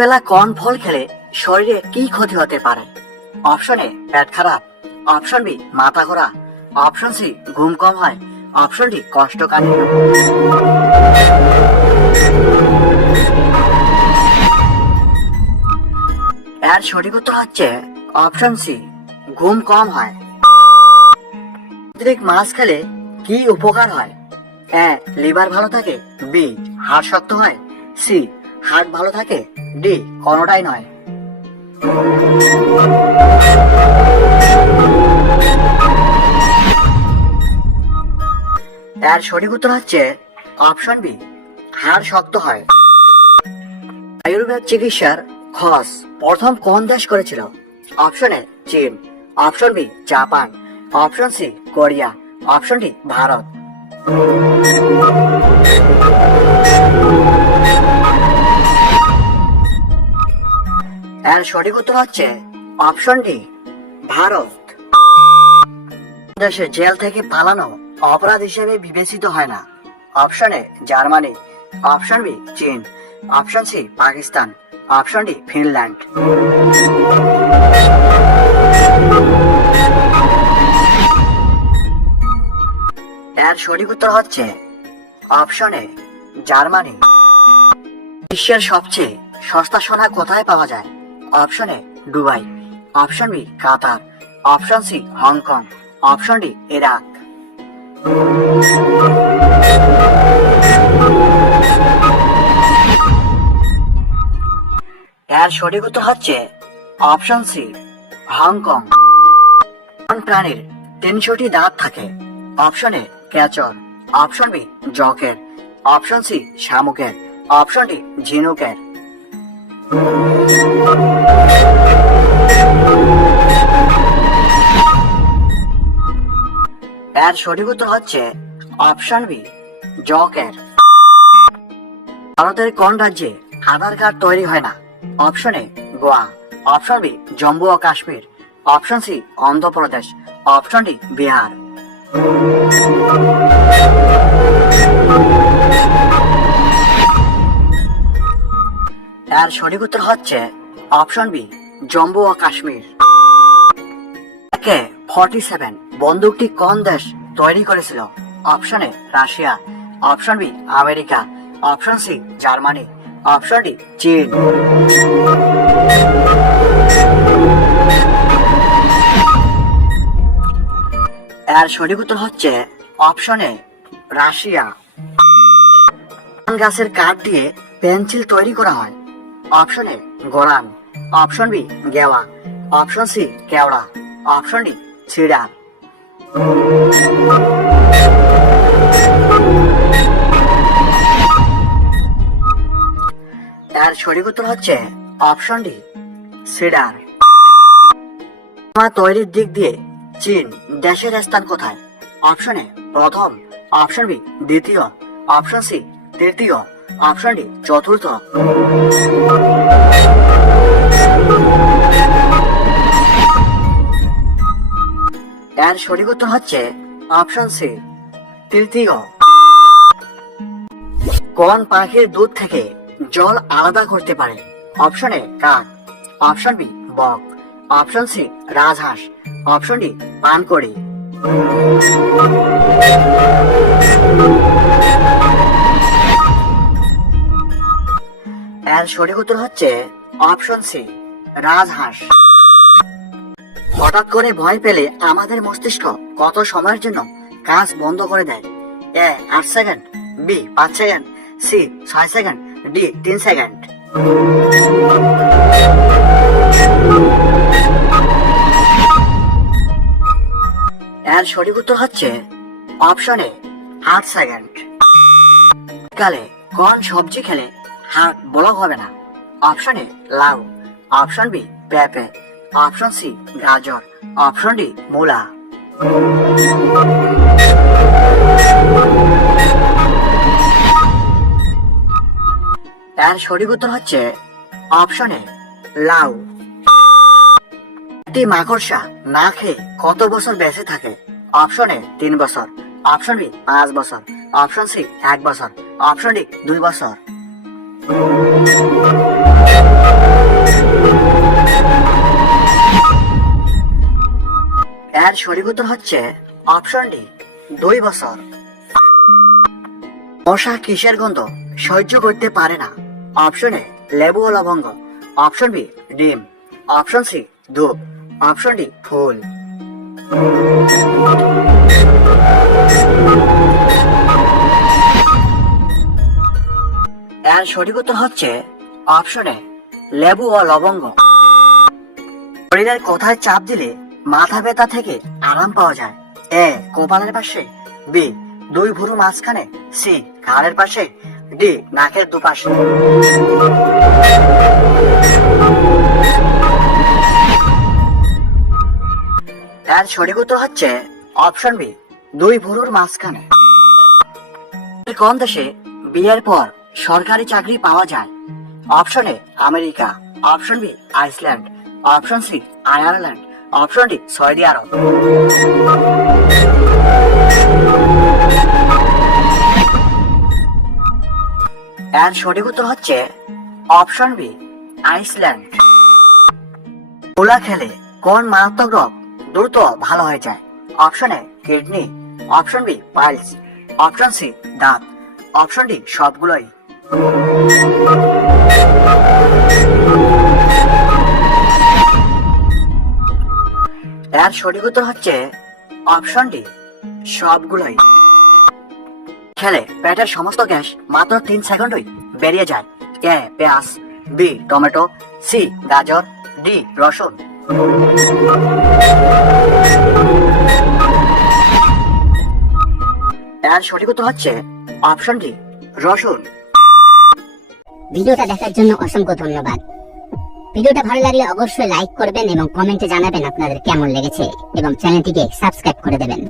বেলা কোন ফল খেলে শরীরে কি ক্ষতি হতে পারে? অপশন এ পেট খারাপ, অপশন বি মাথা ঘোরা, অপশন সি ঘুম কম হয়, অপশন ডি কোষ্ঠকাঠিন্য। এর সঠিক উত্তর হচ্ছে অপশন সি ঘুম কম হয়। অতিরিক্ত মাছ খেলে কি উপকার হয়? এ লিভার ভালো থাকে, বি হাড় শক্ত হয়, সি হার্ট ভালো থাকে, ডি কোনোটাই নয়। এর সঠিক উত্তর হচ্ছে অপশন বি হাড় শক্ত হয়। আয়ুর্বেদ চিকিৎসার খোঁজ প্রথম কোন দেশ করেছিল? অপশন এ চীন, option B Japan, option C Korea, option D Bharat. এর সঠিক উত্তর হচ্ছে অপশন ডি ভারত। দেশে জেল থেকে পালানো অপরাধ হিসেবে বিবেচিত হয় না? Option A Germany, option B চীন, option C Pakistan, option D Finland. এর সঠিক উত্তর হচ্ছে অপশন এ জার্মানি। বিশ্বের সবচেয়ে সস্তা সোনা কোথায় পাওয়া যায়? Option A Dubai, option B Qatar, option C Hong Kong, option D Iraq. এর সঠিক উত্তর হচ্ছে অপশন সি হংকং। কোন প্রাণীর ৩০০টি দাঁত থাকে? অপশন এ কেচর, অপশন বি জকের, অপশন সি শামুকের, অপশন ডি ঝিনুকের। এর সঠিক উত্তর হচ্ছে অপশন বি জকের। ভারতের কোন রাজ্যে আধার কার্ড তৈরি হয় না? Option A Goa, option B Jammu ও Kashmir, option C Andhra Pradesh, option D Bihar. এর সঠিক উত্তর হচ্ছে অপশন বি জম্মু ও কাশ্মীর। একে 47 বন্দুকটি কোন দেশ তৈরি করেছিল? Option A Russia, option B America, option C Germany, option D চীন। এর সঠিক উত্তর হচ্ছে অপশন এ রাশিয়া। কোন গাছের কাঠ দিয়ে পেন্সিল তৈরি করা হয়? অপশন এ গোরান, অপশন বি গেওয়া, অপশন সি কেওড়া, অপশন ডি সিডার। এর সঠিক উত্তর হচ্ছে অপশন ডি সিডার। তৈরির দিক দিয়ে চীন দেশের স্থান কোথায়? অপশন এ প্রথম, অপশন বি দ্বিতীয়, অপশন সি তৃতীয়, অপশন ডি চতুর্থ। এর সঠিক উত্তর হচ্ছে অপশন সি তৃতীয়। কোন পাখির দুধ থেকে জল আলাদা করতে পারে? অপশন এ কাক, অপশন বি বক, অপশন সি রাজহাঁস, অপশন ডি পানকড়ি। এর সঠিক উত্তর হচ্ছে অপশন সি রাজহাঁস। হঠাৎ করে ভয় পেলে আমাদের মস্তিষ্ক কত সময়ের জন্য কাজ বন্ধ করে দেয়? A 8 second, B 5 second, C 6 second, D 3 second. এর সঠিক উত্তর হচ্ছে অপশন এ 8 সেকেন্ড। কালে কোন সবজি খেলে হার্ট ব্লক হবে না? অপশন এ লাউ, অপশন বি পেঁপে, অপশন সি গাজর, অপশন ডি মূলা। এর সঠিক উত্তর হচ্ছে অপশন এ লাউ। একটি মাকড়সা না খেয়ে কত বছর বেঁচে থাকে? অপশন এ 3 বছর, অপশন বি 5 বছর, অপশন সি 1 বছর, অপশন ডি 2 বছর। এর সঠিক উত্তর হচ্ছে অপশন ডি 2 বছর। মশা কিসের গন্ধ সহ্য করতে পারে না? অপশন এ লেবু ও লবঙ্গ, অপশন বি ডিম, অপশন সি ধূপ, অপশন ডি ফুল। এর সঠিক উত্তর হচ্ছে অপশন এ লেবু ও লবঙ্গ। শরীরের কোথায় চাপ দিলে মাথা ব্যথা থেকে আরাম পাওয়া যায়? এ কপালের পাশে, বি 2 ভুরু মাঝখানে, সি ঘাড়ের পাশে, ডি নাকের দুপাশে। এর সঠিক উত্তর হচ্ছে অপশন বি 2 ভুরুর মাঝখানে। কোন দেশে বিয়ের পর সরকারি চাকরি পাওয়া যায়? Option A America, option B Iceland, option C Ireland, option D সৌদি আরব। এর সঠিক উত্তর হচ্ছে অপশন বি আইসল্যান্ড। কোলা খেলে কোন মারাত্মক রোগ দ্রুত ভালো হয়ে যায়? Option A kidney, option B piles, option C দাঁত, অপশন ডি সবগুলোই। এর সঠিক উত্তর হচ্ছে অপশন ডি সবগুলোই। খেলে পেটের সমস্ত গ্যাস মাত্র 3 সেকেন্ডই বেরিয়ে যায়। এ পেঁয়াজ, বি টমেটো, সি গাজর, ডি রসুন। এর সঠিক উত্তর হচ্ছে অপশন ডি রসুন। ভিডিওটা দেখার জন্য অসংখ্য ধন্যবাদ। ভিডিওটা ভালো লাগলে অবশ্যই লাইক করবেন এবং কমেন্টে জানাবেন আপনাদের কেমন লেগেছে এবং চ্যানেলটিকে সাবস্ক্রাইব করে দেবেন।